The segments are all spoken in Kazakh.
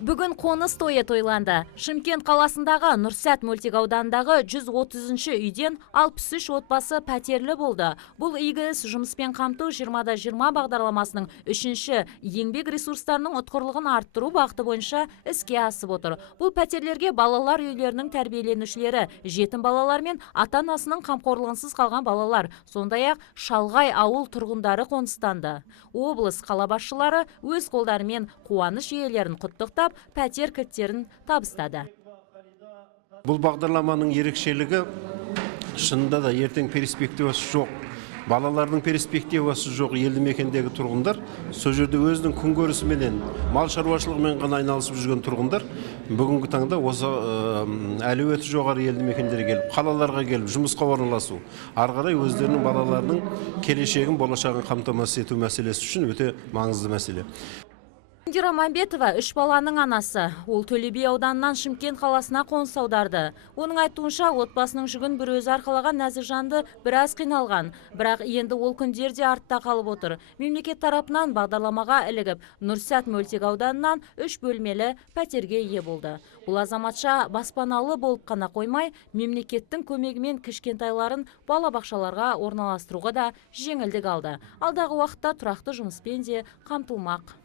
Бүгін қоныс тойы тойланды. Шымкент қаласындағы Нұрсәт мөлтекаудандағы 130-ші үйден 63 отбасы пәтерлі болды. Бұл игі іс жұмыспен қамту 20-20 бағдарламасының 3-ші еңбек ресурстарының ұтқырлығын арттыру бағыты бойынша іске асып отыр. Бұл пәтерлерге балалар үйлерінің тәрбиеленушілері, жетім балалар мен ата-анасының қамқорлығынсыз қалған балалар, сондай-ақ шалғай ауыл тұрғындары қоныстанды. Облыс қала басшылары өз қолдарымен қуаныш иелерін құттықтап, пәтер кілттерін табыстады. Бұл бағдарламаның ерекшелігі шынында да ертең перспективасы жоқ. Балалардың перспективасы жоқ елді мекендегі тұрғындар, сол жерде өзінің күнкөрісіменен, мал шаруашылығымен ғана айналысып жүрген тұрғындар бүгінгі таңда осы әлеуеті жоғары елді мекендерге келіп, қалаларға келіп, жұмысқа орналасу, ары қарай өздерінің балаларының келешегін, болашағын қамтамасыз ету мәселесі үшін өте маңызды мәселе. Индира Мамбетова 3 баланың анасы. Ол Төле би ауданынан Шымкент қаласына қоныс аударды. Оның айтуынша, отбасының жүгін бір өзі арқалаған нәзік жанды біраз қиналған. Бірақ енді ол күндерде артта қалып отыр. Мемлекет тарапынан бағдарламаға ілігіп, Нұрсәт мөлтекауданынан 3 бөлмелі пәтерге ие болды. Бұл азаматша баспаналы болып қана қоймай, мемлекеттің көмегімен кішкентайларын балабақшаларға орналастыруға да жеңілдік алды. Алдағы уақытта тұрақты жұмыспен де қамтылмақ.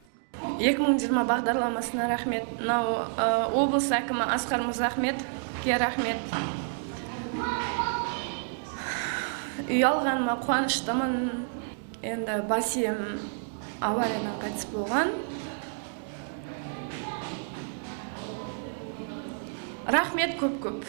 2020 бағдарламасына рахмет. Облыс әкімі Асқар Мырзахметке рахмет. Үй алғаныма қуаныштымын. Енді басем авариядан қайтыс болған. Рахмет көп-көп.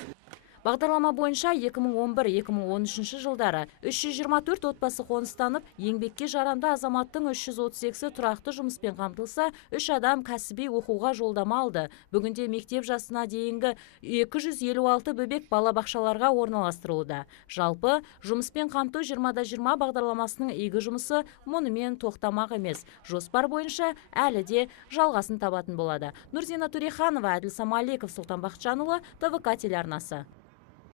Бағдарлама бойынша 2011-2013 жылдары 324 отбасы қоныстанып, еңбекке жарамды азаматтың 338-і тұрақты жұмыспен қамтылса, 3 адам кәсіби оқуға жолдама алды. Бүгінде мектеп жасына дейінгі 256 бөбек балабақшаларға орналастырылуда. Жалпы, жұмыспен қамту 20-20 бағдарламасының игі жұмысы мұнымен тоқтамақ емес. Жоспар бойынша әлі де жалғасын табатын болады. Нұрзина Туреханова, Әділ Самаликов, Сұлтан Бақытжанұлы, ТВК телеарнасы.